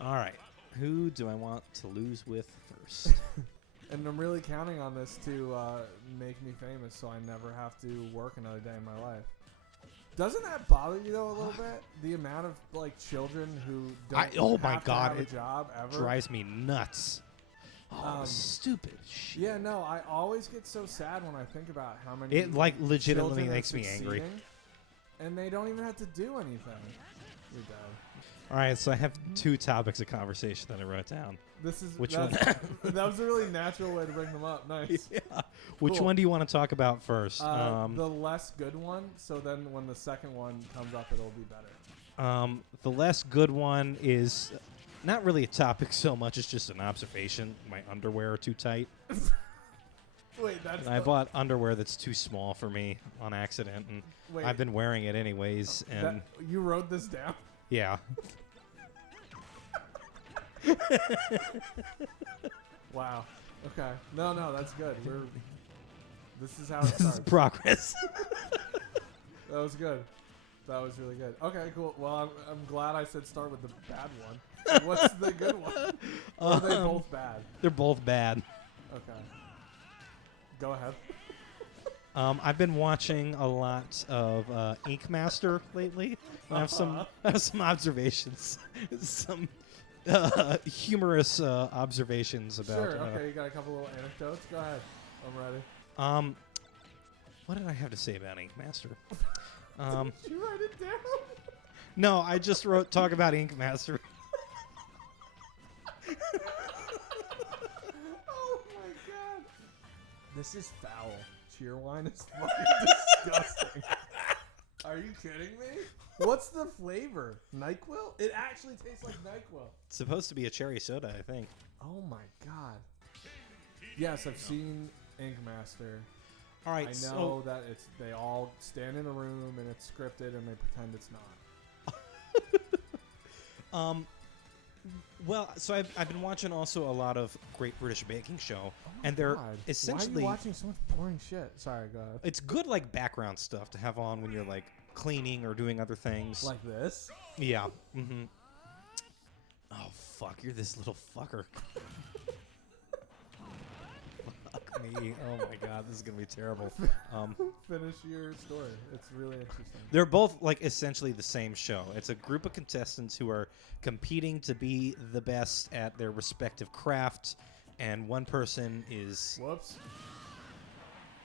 All right. Who do I want to lose with first? And I'm really counting on this to make me famous, so I never have to work another day in my life. Doesn't that bother you though a little bit? The amount of like children who don't have to have a job ever drives me nuts. Oh, stupid shit. Yeah, no, I always get so sad when I think about how many. It like legitimately children makes me angry. And they don't even have to do anything. You're dead. All right, so I have two topics of conversation that I wrote down. Which one? That was a really natural way to bring them up. Nice. Yeah. Which one do you want to talk about first? The less good one. So then when the second one comes up, it'll be better. The less good one is not really a topic so much as just an observation. My underwear are too tight. Wait, I bought underwear that's too small for me on accident, and I've been wearing it anyways. And you wrote this down? Yeah. Wow. Okay. No, that's good. This is how it starts. This is progress. That was good. That was really good. Okay, cool. Well, I'm glad I said start with the bad one. What's the good one? Or are they both bad? They're both bad. Okay. Go ahead. I've been watching a lot of Ink Master lately. I have some observations, some humorous observations about. Sure. Okay, you got a couple little anecdotes. Go ahead. I'm ready. What did I have to say about Ink Master? Did you write it down? No, I just wrote talk about Ink Master. Oh my god. This is foul. Cheerwine is fucking disgusting. Are you kidding me? What's the flavor? NyQuil? It actually tastes like NyQuil. It's supposed to be a cherry soda, I think. Oh my god. Yes, I've seen Ink Master. All right, I know that they all stand in a room and it's scripted and they pretend it's not. Well, so I've been watching also a lot of Great British Baking Show, and they're essentially. Why are you watching so much boring shit? Sorry, go ahead. It's good like background stuff to have on when you're like cleaning or doing other things. Like this? Yeah. Mm-hmm. Oh fuck! You're this little fucker. Fuck me! Oh my god, this is gonna be terrible. Finish your story. It's really interesting. They're both like essentially the same show. It's a group of contestants who are competing to be the best at their respective craft, and one person is. Whoops.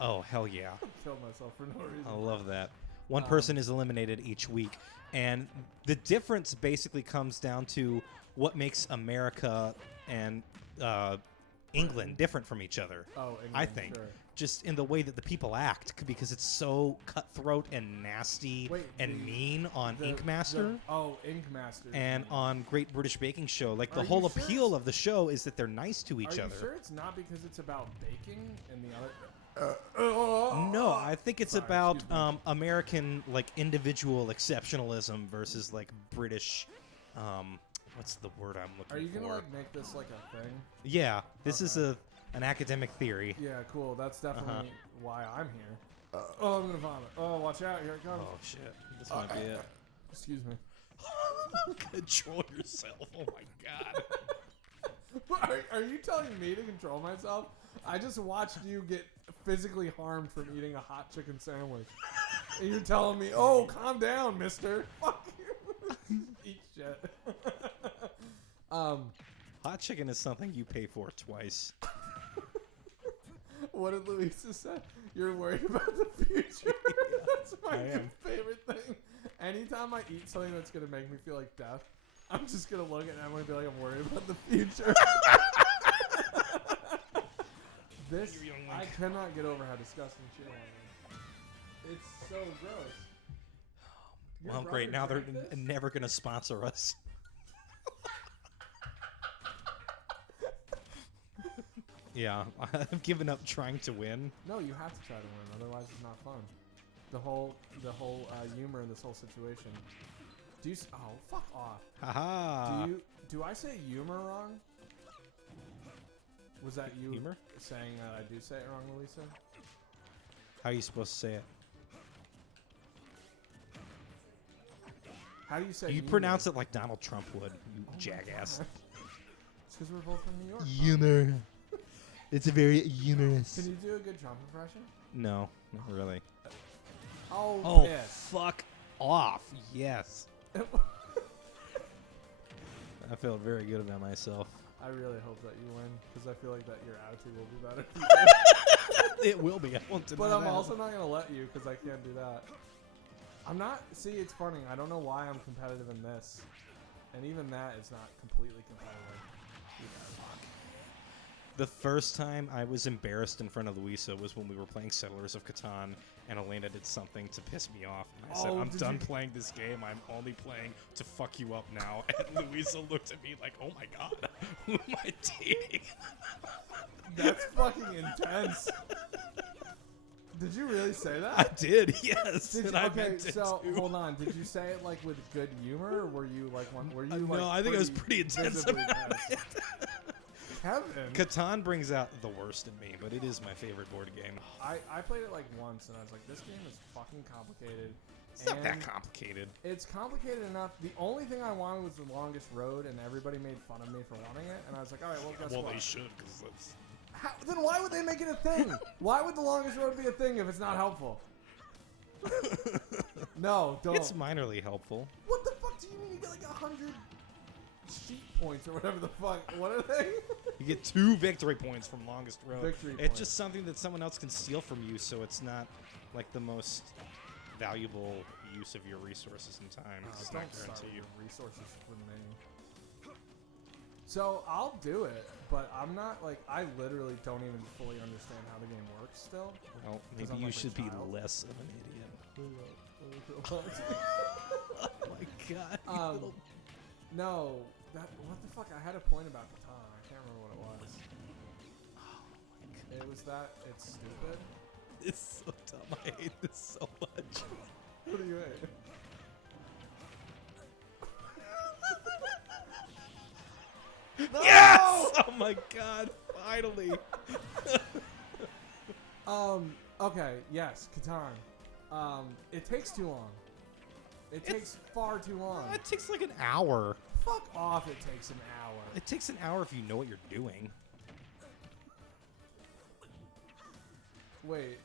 Oh hell yeah! Killed myself for no reason. I love that. One person is eliminated each week, and the difference basically comes down to what makes America and England different from each other. Oh, England, I think. Sure. Just in the way that the people act, because it's so cutthroat and nasty and mean on Ink Master. Ink Master. And on Great British Baking Show. Like, the whole appeal of the show is that they're nice to each other. Are you sure it's not because it's about baking and the other... No, I think it's about American, like, individual exceptionalism versus, like, British... what's the word I'm looking for? Are you going to, like, make this, like, a thing? Yeah. This is an academic theory. Yeah, cool. That's definitely why I'm here. I'm going to vomit. Oh, watch out. Here it comes. Oh, shit. This might be it. Excuse me. Control yourself. Oh, my God. Are you telling me to control myself? I just watched you get physically harmed from eating a hot chicken sandwich. And you're telling me, oh, calm down, mister. Fuck you. Eat shit. Hot chicken is something you pay for twice. What did Louisa say? You're worried about the future. That's my favorite thing. Anytime I eat something that's going to make me feel like death, I'm just going to look at Emily and be like, I'm worried about the future. I cannot get over how disgusting Cheerwine is. It's so gross. Well, great. Now they're never going to sponsor us. Yeah, I've given up trying to win. No, you have to try to win, otherwise it's not fun. The whole humor in this whole situation. Do you? Oh, fuck off. Haha. Do I say humor wrong? Was that you humor saying that I do say it wrong, Louisa? How are you supposed to say it? How do you say? You pronounce it like Donald Trump would, you jackass. It's because we're both from New York. Humor. It's a very humorous. Can you do a good Trump impression? No, not really. Oh, piss. Fuck off. Yes. I felt very good about myself. I really hope that you win because I feel like that your attitude will be better. If you win. It will be. I won't deny But I'm that. also not going to let you because I can't do that. I'm not. See, it's funny. I don't know why I'm competitive in this. And even that is not completely competitive. The first time I was embarrassed in front of Luisa was when we were playing Settlers of Catan, and Elena did something to piss me off. And I said, I'm done playing this game. I'm only playing to fuck you up now. And Luisa looked at me like, oh my god, who am I dating? That's fucking intense. Did you really say that? I did, yes. Did and you, I okay, meant it so too. hold on. Did you say it like with good humor, or were you like one? Were you like? No, I think I was pretty intense visibly about pissed? it. Kevin. Catan brings out the worst in me, but it is my favorite board game. I played it like once, and I was like, this game is fucking complicated. It's not that complicated. It's complicated enough. The only thing I wanted was the longest road, and everybody made fun of me for wanting it. And I was like, all right, well, guess what? They should, because that's... Then why would they make it a thing? Why would the longest road be a thing if it's not helpful? No, don't. It's minorly helpful. What the fuck do you mean you get like 100 sheet points or whatever the fuck? What are they? You get 2 victory points from longest road. Victory It's points. just something that someone else can steal from you, so it's not like the most valuable use of your resources and time. It's not Don't start guaranteed. with resources with me. So I'll do it, but I'm not like I literally don't even fully understand how the game works still. Well, 'Cause maybe I'm you like a should be child. less of an idiot. Oh my god. you little- No, what the fuck? I had a point about the time. I can't remember what it was. It was that it's stupid. It's so dumb. I hate this so much. What do you hate? No! Yes! Oh my god. Finally. Okay, yes, Catan. It takes too long. It takes far too long. It takes like an hour. Fuck off, it takes an hour. It takes an hour if you know what you're doing. Wait,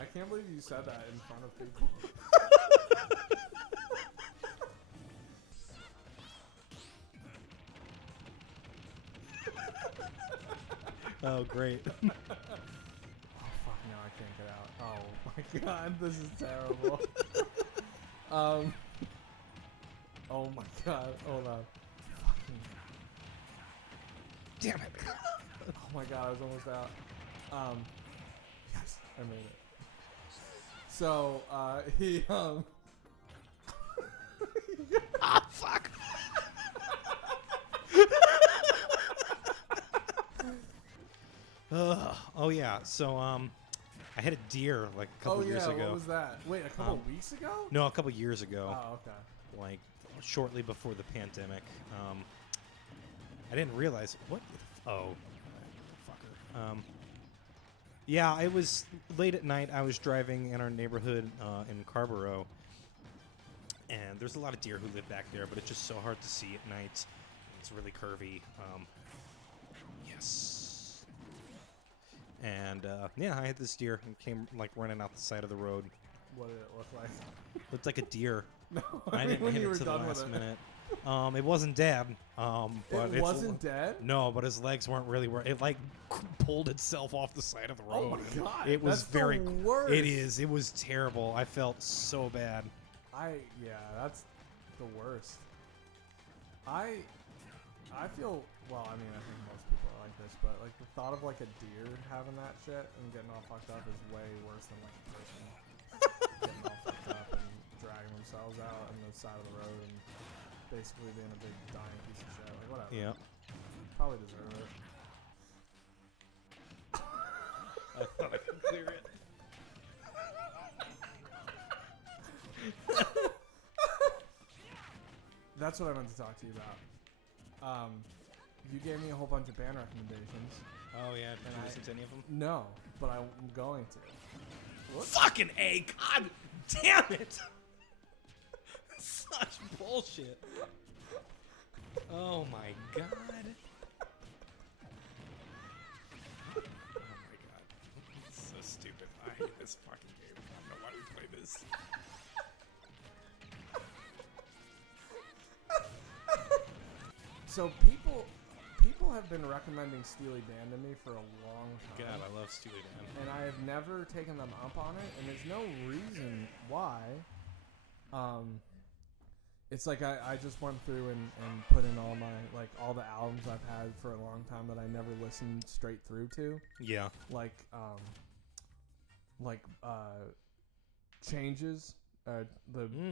I can't believe you said that in front of people. Oh, great. Oh, fuck, no, I can't get out. Oh, my God, this is terrible. Oh, my God, hold on. Fucking. Damn it. Oh, my God, I was almost out. Yes, I made it. So, he, Ah, fuck. Oh yeah, so I had a deer like a couple years ago. What was that? Wait, a couple weeks ago? No, a couple years ago. Oh, okay. Like shortly before the pandemic. I didn't realize what. Oh, fucker. Yeah, it was late at night. I was driving in our neighborhood in Carborough, and there's a lot of deer who live back there, but it's just so hard to see at night. It's really curvy. Yes. And yeah, I had this deer and came like running out the side of the road. What did it look like? Looked like a deer. No, I didn't when hit you it were to the done with last it. minute. It wasn't dead. But It wasn't dead? No, but his legs weren't really. It like pulled itself off the side of the road. Oh my God, It was that's the very. worst. It is. It was terrible. I felt so bad. Yeah, that's the worst. I feel, well, I mean, I think most people are like this, but like the thought of like a deer having that shit and getting all fucked up is way worse than like a person getting all fucked up and dragging themselves out on the side of the road and basically being a big dying piece of shit. Like, whatever. Yeah. Probably deserve it. I thought I could clear it. That's what I meant to talk to you about. You gave me a whole bunch of band recommendations. Oh yeah. Did And you I- listen to any of them? No, but I'm going to. Fucking A! God damn it! Such bullshit. Oh my god. Oh my god. This is so stupid. I hate this fucking game. I don't know why we play this. So people have been recommending Steely Dan to me for a long time. God, I love Steely Dan. And I have never taken them up on it, and there's no reason why. It's like I just went through and put in all my all the albums I've had for a long time that I never listened straight through to. Yeah. Like Changes, the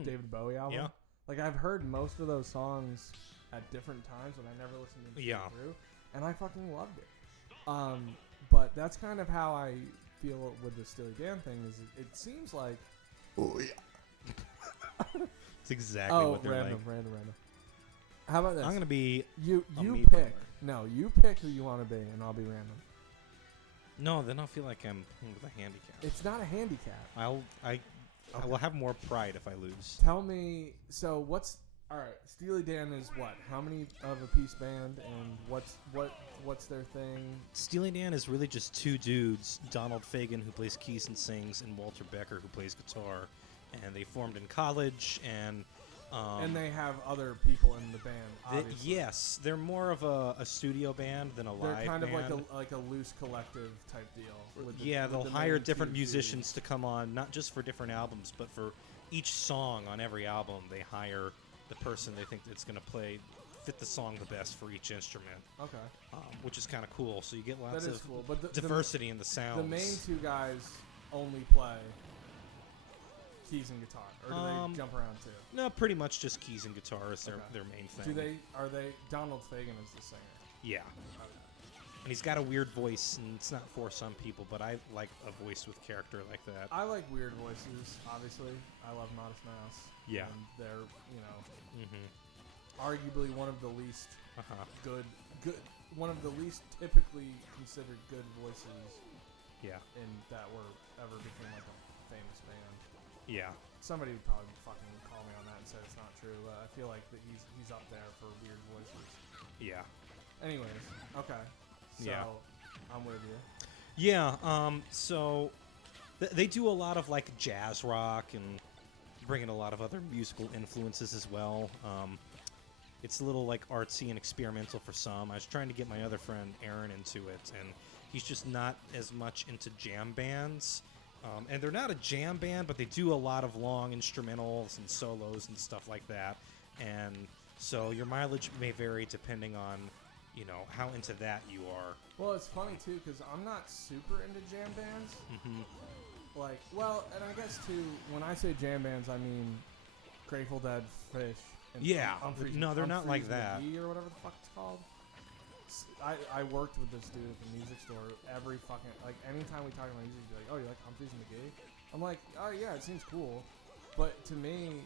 David Bowie album. Yeah. Like I've heard most of those songs at different times, and I never listened to them straight through, and I fucking loved it. But that's kind of how I feel with the Steely Dan thing. Is it seems like It's exactly what they're random. How about this? I'm gonna be you a meat pick. bummer. No, you pick who you want to be, and I'll be random. No, then I'll feel like I'm with a handicap. It's not a handicap. I will have more pride if I lose. Tell me. So what's all right? Steely Dan is what? How many of a piece band, and what's their thing? Steely Dan is really just two dudes, Donald Fagen, who plays keys and sings, and Walter Becker, who plays guitar. And they formed in college, and they have other people in the band. Obviously. Yes, they're more of a studio band than a live band. They're kind of like a loose collective type deal. They'll hire different musicians to come on, not just for different albums, but for each song on every album. They hire the person they think that's going to fit the song the best for each instrument. Okay. Which is kind of cool. So you get lots of cool. But diversity in the sounds. The main two guys only play keys and guitar, or do they jump around too? No, pretty much just keys and guitar is their main thing. Are they Donald Fagen is the singer? Yeah. And he's got a weird voice, and it's not for some people, but I like a voice with character like that. I like weird voices, obviously. I love Modest Mouse. Yeah. And they're, arguably one of the least good, one of the least typically considered good voices. Yeah. In that were ever became like a famous band. Yeah. Somebody would probably fucking call me on that and say it's not true. I feel like that he's up there for weird voices. Yeah. Anyways, okay. So, I'm with you. Yeah, so they do a lot of like jazz rock and bring in a lot of other musical influences as well. It's a little like artsy and experimental for some. I was trying to get my other friend Aaron into it, and he's just not as much into jam bands. And they're not a jam band, but they do a lot of long instrumentals and solos and stuff like that. And so your mileage may vary depending on, how into that you are. Well, it's funny, too, because I'm not super into jam bands. Mm-hmm. And I guess, too, when I say jam bands, I mean Grateful Dead, Fish. And No, they're not like that. McGee or whatever the fuck it's called. I worked with this dude at the music store. Every fucking anytime we talk about music, he'd be like, "Oh, you like Humphreys and McGee?" I'm like, "Oh yeah, it seems cool," but to me,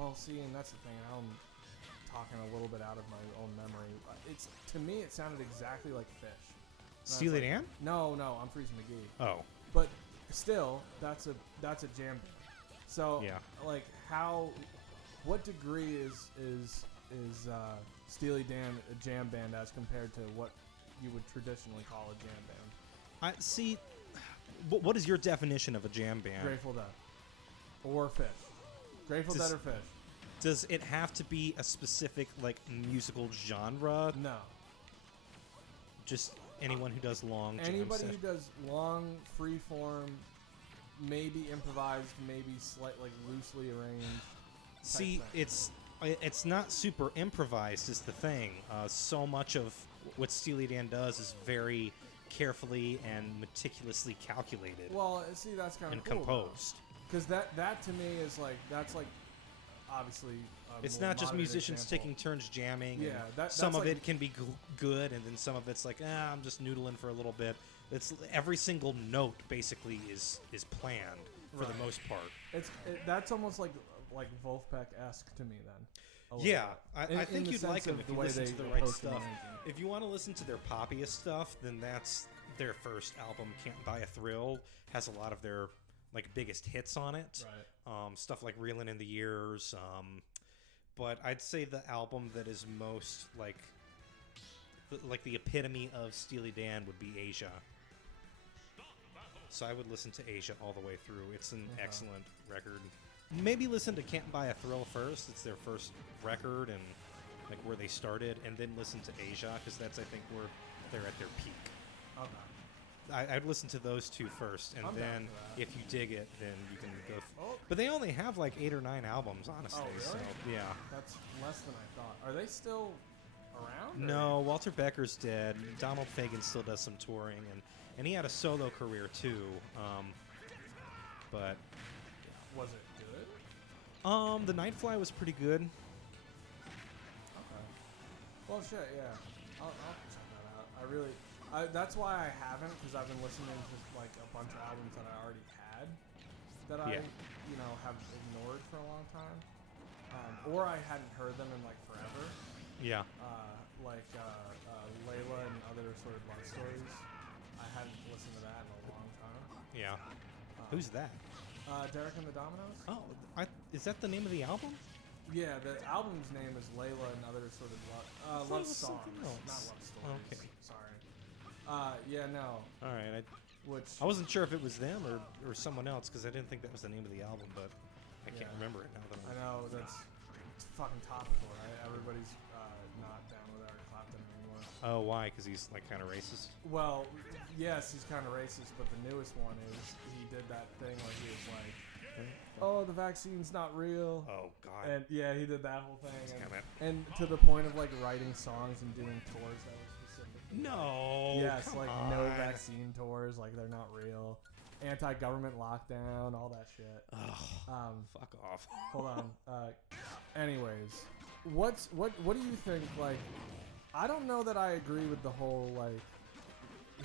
and that's the thing. I'm talking a little bit out of my own memory. To me, it sounded exactly like Fish. Steely Dan? No, Humphreys and McGee. Oh, but still, that's a jam band. So what degree is Steely Dan a jam band as compared to what you would traditionally call a jam band? I see. What is your definition of a jam band? Grateful Dead or Fish. Grateful Dead or Fish. Does it have to be a specific musical genre? No. Just anyone who does long jam Anybody who does long, free form, maybe improvised, maybe loosely arranged. See, it's not super improvised is the thing. So much of what Steely Dan does is very carefully and meticulously calculated. Well, see, that's kind of and cool, composed. Because that to me is that's obviously. It's not just musicians taking turns jamming. Yeah, some of it can be good, and then some of it's I'm just noodling for a little bit. It's every single note basically is planned for the most part. That's almost like Wolfpack-esque to me then. Yeah, I think you'd like them if you listen to the right stuff. Arranging. If you want to listen to their poppiest stuff, then that's their first album, Can't Buy a Thrill, has a lot of their like biggest hits on it. Right. Stuff like Reelin' in the Years. But I'd say the album that is most like the epitome of Steely Dan would be Asia. So I would listen to Asia all the way through. It's an excellent record. Maybe listen to Can't Buy a Thrill first. It's their first record and like where they started, and then listen to Asia because that's I think where they're at their peak. Okay. I'd listen to those two first, and I'm down then for that. if you dig it, then you can go. Oh. But they only have like 8 or 9 albums, honestly. Oh, really? So yeah. That's less than I thought. Are they still around? Or? No, Walter Becker's dead. Donald Fagen still does some touring, and he had a solo career too. But Was it good? The Nightfly was pretty good. Okay. Well, shit, yeah. I'll check that out. That's why I haven't, because I've been listening to like a bunch of albums that I already had that I, have ignored for a long time, or I hadn't heard them in like forever. Yeah. Like Layla and Other Assorted Love Stories. I hadn't listened to that in a long time. Yeah. Who's that? Derek and the Dominoes. Oh, is that the name of the album? Yeah, the album's name is Layla and Other Assorted Love was Songs, something else. not Love Stories. Okay. Sorry. Yeah, no. All right. Which I wasn't sure if it was them or someone else because I didn't think that was the name of the album, but I can't remember it now that I know it's fucking topical, right? Everybody's not down with Eric Clapton anymore. Oh, why? Because he's like kind of racist. Well, yes, he's kind of racist, but the newest one is he did that thing where he was like, "Oh, the vaccine's not real." Oh God. And yeah, he did that whole thing, and to the point of like writing songs and doing tours that were specific. No. Yes, come like on. no vaccine tours, like they're not real. Anti-government lockdown, all that shit. Ugh, fuck off. Hold on. Anyways, what do you think? Like, I don't know that I agree with the whole like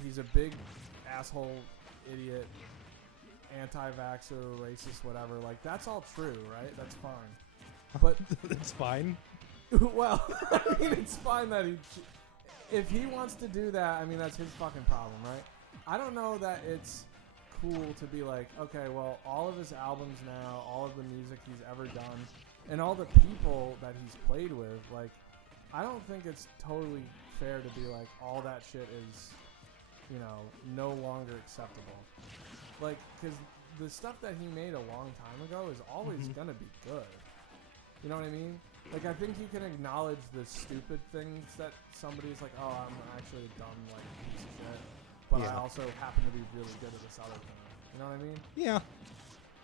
he's a big asshole, idiot, anti-vaxxer, racist, whatever. Like that's all true, right? That's fine. But It's fine. well, I mean, it's fine that if he wants to do that, I mean, that's his fucking problem, right? I don't know that it's cool to be like, okay, well, all of his albums now, all of the music he's ever done, and all the people that he's played with, like, I don't think it's totally fair to be like, all that shit is, no longer acceptable. Like, because the stuff that he made a long time ago is always gonna be good. You know what I mean? Like, I think you can acknowledge the stupid things that somebody's like, oh, I'm actually a dumb, like, piece of shit. But I also happen to be really good at this other thing. You know what I mean? Yeah.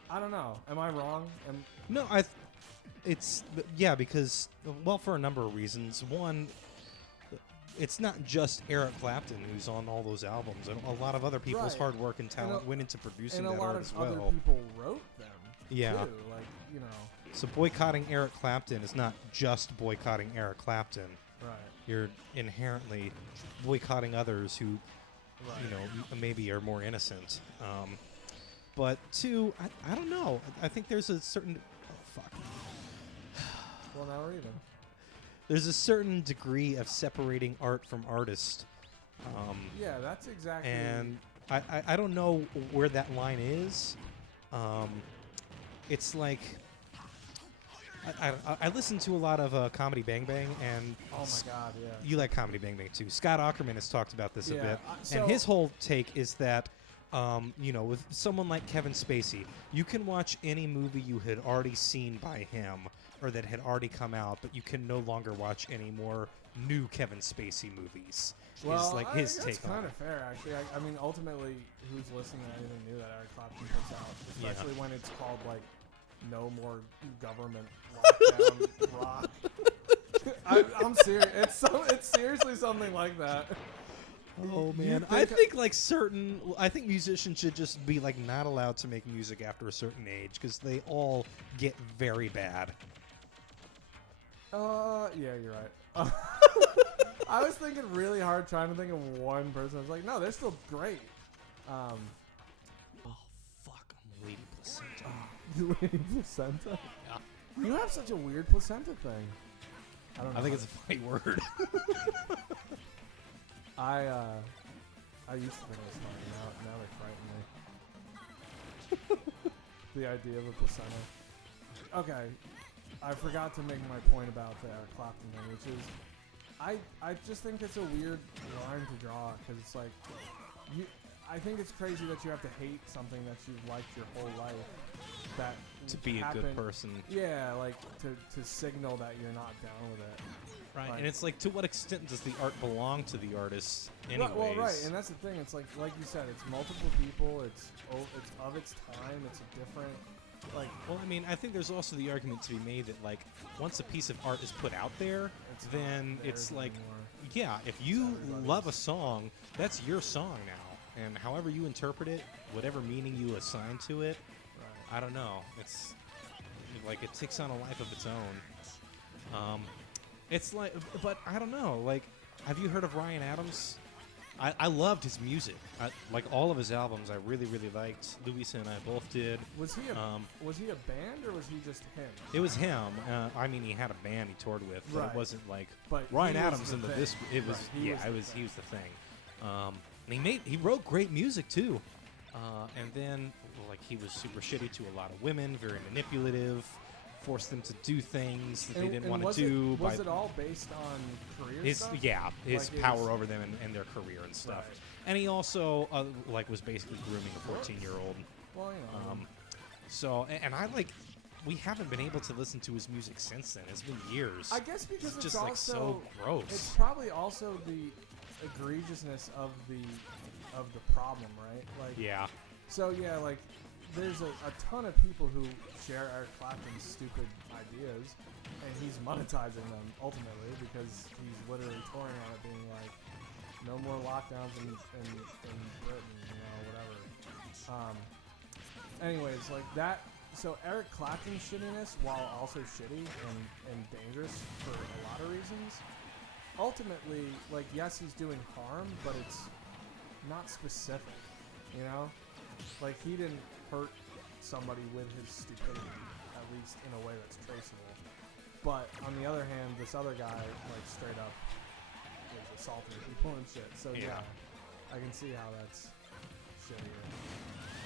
I don't know. Am I wrong? No, because for a number of reasons. One, it's not just Eric Clapton who's on all those albums. A lot of other people's hard work and talent went into producing that art as well. And a lot of other people wrote them. Yeah. Too. Like, So boycotting Eric Clapton is not just boycotting Eric Clapton. Right. You're inherently boycotting others who, maybe are more innocent. But two, I don't know. I think there's a certain... Oh, fuck. Well, now we're even. There's a certain degree of separating art from artist. Yeah, that's exactly... And I don't know where that line is. It's like... I listen to a lot of Comedy Bang Bang, and oh my god, yeah. you like Comedy Bang Bang too. Scott Aukerman has talked about this a bit, so and his whole take is that, with someone like Kevin Spacey, you can watch any movie you had already seen by him or that had already come out, but you can no longer watch any more new Kevin Spacey movies. Well, is like his take that's on kind it. of fair, actually. I mean, ultimately, who's listening to anything new that Eric Clapton puts out, especially when it's called like "No More Government Lockdown Rock." I'm serious. It's seriously something like that. Oh man, I think musicians should just be like not allowed to make music after a certain age because they all get very bad. Yeah, you're right. I was thinking really hard trying to think of one person. I was like, no, they're still great. Oh fuck, I'm Lady Placenta. You Lady Placenta? Yeah. You have such a weird placenta thing. I don't know. I think it's a funny word. I used to think it was funny. Now they frighten me. The idea of a placenta. Okay, I forgot to make my point about the Eric Clapton thing, which is, I just think it's a weird line to draw because it's like, I think it's crazy that you have to hate something that you've liked your whole life. That To be a good person. Yeah, like to signal that you're not down with it. Right, Like- and it's like, to what extent does the art belong to the artist anyways? Well, right, and that's the thing. It's like you said, it's multiple people. It's of its time. It's a different, like, Well, I mean, I think there's also the argument to be made that, like, once a piece of art is put out there, it's then not it's theirs like, anymore. yeah, if you everybody's. love a song, that's your song now. And however you interpret it, whatever meaning you assign to it, Right. I don't know. It's like it takes on a life of its own. It's like, but I don't know. Like, have you heard of Ryan Adams? I loved his music. Like all of his albums, I really, really liked. Louisa and I both did. Was he a band or was he just him? It was him. I mean, he had a band he toured with, but Right. it wasn't like But Ryan he was Adams the in the thing. this. It was Right, he yeah. was the He thing. was the thing. And he wrote great music too. And then like he was super shitty to a lot of women, very manipulative, forced them to do things that they didn't want to do. Was it all based on career his stuff? his Like, it power was- over them and their career and stuff. Right. And he also like was basically grooming a 14-year-old. Well, you know. So and I like. We haven't been able to listen to his music since then. It's been years. I guess because it's it's just like also so gross. It's probably also the egregiousness of the problem, right? Like, Yeah. So yeah, like there's a ton of people who share Eric Clapton's stupid ideas, and he's monetizing them ultimately because he's literally touring on it, being like, no more lockdowns in Britain, you know, whatever. Anyways, like that. So Eric Clapton's shittiness, while also shitty and dangerous for a lot of reasons, ultimately, like, yes, he's doing harm, but it's not specific, you know? Like, he didn't hurt somebody with his stupidity, at least in a way that's traceable. But on the other hand, this other guy, like, straight up was assaulting people and shit. So yeah, Yeah. I can see how that's shittier.